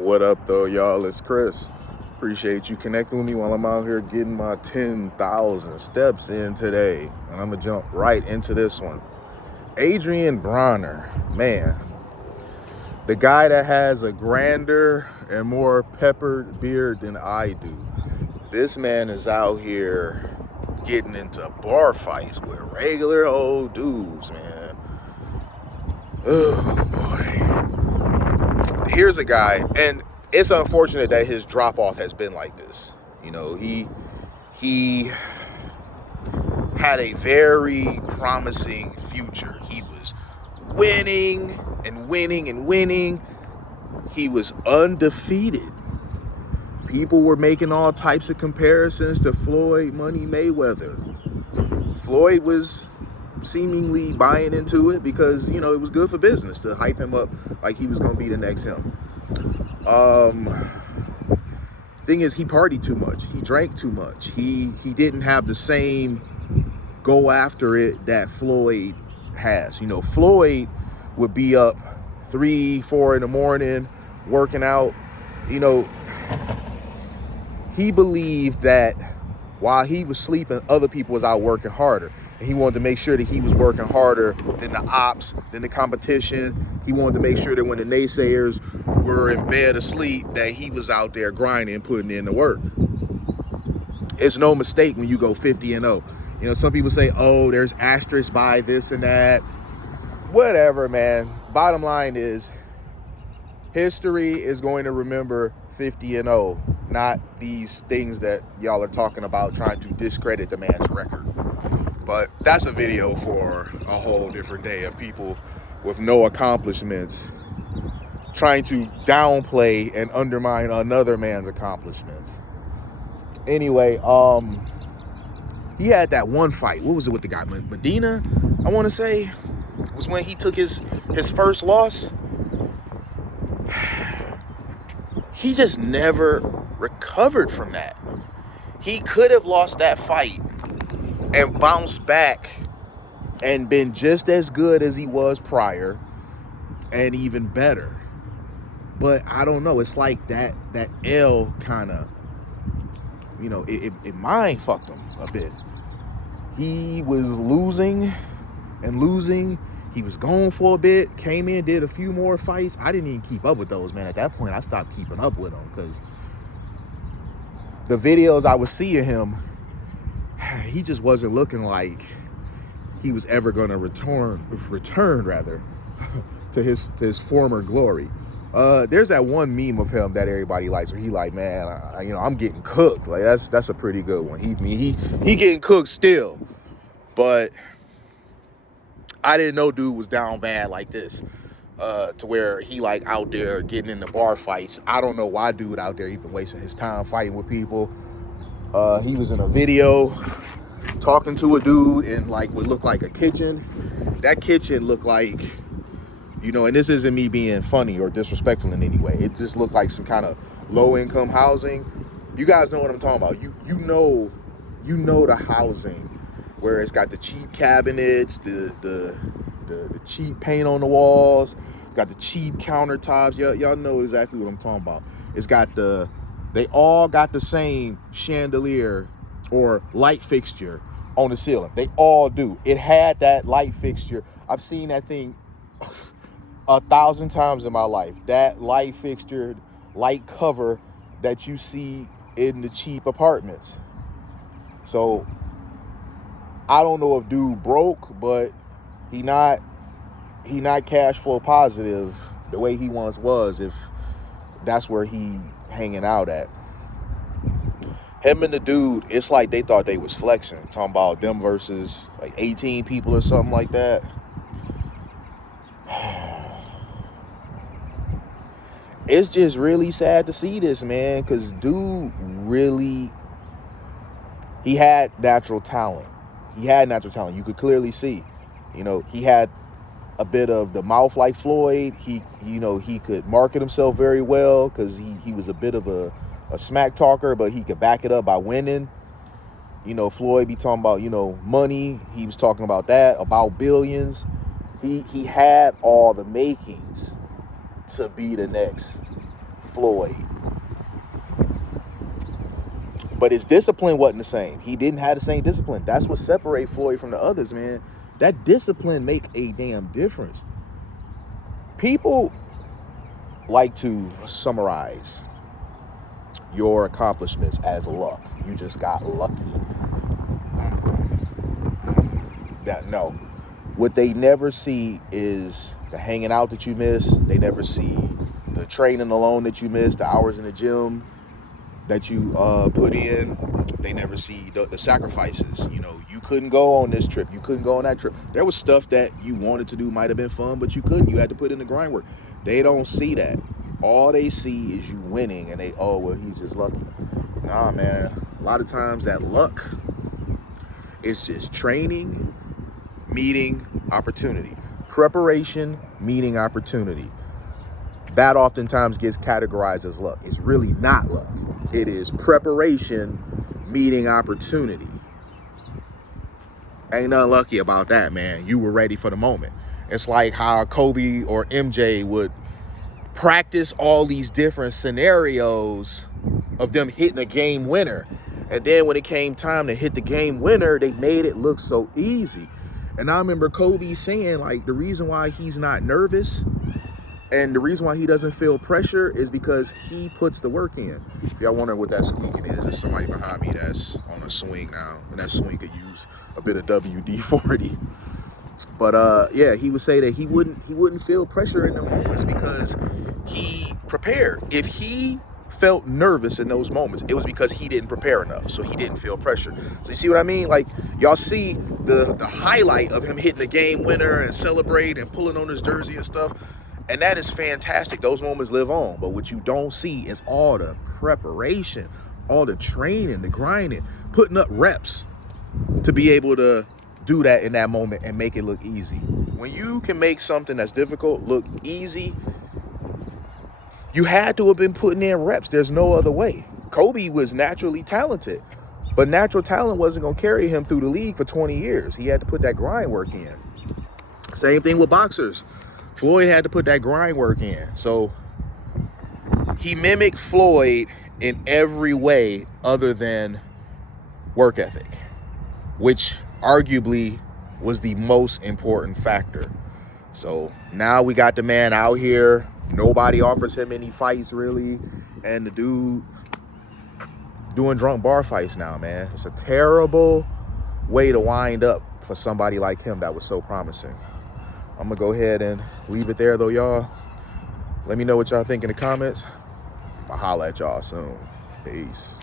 What up, though, y'all? It's Chris. Appreciate you connecting with me while I'm out here getting my 10,000 steps in today. And I'm going to jump right into this one. Adrien Broner, man, the guy that has a grander and more peppered beard than I do. This man is out here getting into bar fights with regular old dudes, man. Oh, boy. Here's a guy, and it's unfortunate that his drop-off has been like this. You know, he had a very promising future. He was winning and winning and winning. He was undefeated. People were making all types of comparisons to Floyd Money Mayweather. Floyd was seemingly buying into it because, you know, it was good for business to hype him up like he was going to be the next him. Thing is, he partied too much. He drank too much. He didn't have the same go after it that Floyd has. You know, Floyd would be up 3, 4 in the morning working out. You know, he believed that while he was sleeping, other people was out working harder. And he wanted to make sure that he was working harder than the ops, than the competition. He wanted to make sure that when the naysayers were in bed asleep, that he was out there grinding and putting in the work. It's no mistake when you go 50-0. You know, some people say, oh, there's asterisks by this and that. Whatever, man. Bottom line is, history is going to remember 50-0, not these things that y'all are talking about trying to discredit the man's record. But that's a video for a whole different day of people with no accomplishments trying to downplay and undermine another man's accomplishments. Anyway, he had that one fight. What was it with the guy? Medina, I want to say, was when he took his first loss. He just never recovered from that. He could have lost that fight and bounced back and been just as good as he was prior and even better. But I don't know. It's like that L kind of, you know, it mind fucked him a bit. He was losing and losing. He was gone for a bit, came in, did a few more fights. I didn't even keep up with those, man. At that point, I stopped keeping up with them because the videos I would see of him, he just wasn't looking like he was ever going to return to his former glory. There's that one meme of him that everybody likes where he like, man, I'm getting cooked. Like that's a pretty good one. He getting cooked still, but I didn't know dude was down bad like this, to where he like out there getting into bar fights. I don't know why dude out there even wasting his time fighting with people. He was in a video talking to a dude in like what looked like a kitchen. That kitchen looked like, you know, and this isn't me being funny or disrespectful in any way. It just looked like some kind of low-income housing. You guys know what I'm talking about. You know the housing where it's got the cheap cabinets, the cheap paint on the walls, it's got the cheap countertops. Y'all know exactly what I'm talking about. It's got they all got the same chandelier or light fixture on the ceiling. They all do. It had that light fixture. I've seen that thing 1,000 times in my life. That light fixture, light cover that you see in the cheap apartments. So I don't know if dude broke, but he not cash flow positive the way he once was, if that's where he hanging out at. Him and the dude, it's like they thought they was flexing, talking about them versus like 18 people or something like that. It's just really sad to see this, man, because dude really, he had natural talent. You could clearly see, you know, he had a bit of the mouth like Floyd. He could market himself very well because he was a bit of a smack talker, but he could back it up by winning. You know, Floyd be talking about, you know, money. He was talking about that, about billions. He had all the makings to be the next Floyd. But his discipline wasn't the same. He didn't have the same discipline. That's what separates Floyd from the others, man. That discipline make a damn difference. People like to summarize your accomplishments as luck. You just got lucky. No. What they never see is the hanging out that you miss. They never see the training alone that you miss, the hours in the gym that you put in. They never see the sacrifices. You know, you couldn't go on this trip. You couldn't go on that trip. There was stuff that you wanted to do, might have been fun, but you couldn't. You had to put in the grind work. They don't see that. All they see is you winning, and they, oh, well, he's just lucky. Nah, man. A lot of times that luck is just training, meeting, opportunity. Preparation, meeting, opportunity. That oftentimes gets categorized as luck. It's really not luck. It is preparation, meeting, opportunity. Ain't nothing lucky about that, man. You were ready for the moment. It's like how Kobe or MJ would practice all these different scenarios of them hitting a game winner. And then when it came time to hit the game winner, they made it look so easy. And I remember Kobe saying, like, the reason why he's not nervous and the reason why he doesn't feel pressure is because he puts the work in. If y'all wondering what that squeaking is, there's somebody behind me that's on a swing now. And that swing could use a bit of WD-40. But yeah, he would say that he wouldn't feel pressure in the moments because he prepared. If he felt nervous in those moments, it was because he didn't prepare enough, so he didn't feel pressure. So you see what I mean? Like, y'all see the highlight of him hitting the game winner and celebrate and pulling on his jersey and stuff, and that is fantastic. Those moments live on. But what you don't see is all the preparation, all the training, the grinding, putting up reps to be able to do that in that moment and make it look easy. When you can make something that's difficult look easy, you had to have been putting in reps. There's no other way. Kobe was naturally talented, but natural talent wasn't going to carry him through the league for 20 years. He had to put that grind work in. Same thing with boxers. Floyd had to put that grind work in. So he mimicked Floyd in every way other than work ethic, which arguably was the most important factor. So now we got the man out here. Nobody offers him any fights, really. And the dude doing drunk bar fights now, man. It's a terrible way to wind up for somebody like him that was so promising. I'm going to go ahead and leave it there, though, y'all. Let me know what y'all think in the comments. I'm going to holler at y'all soon. Peace.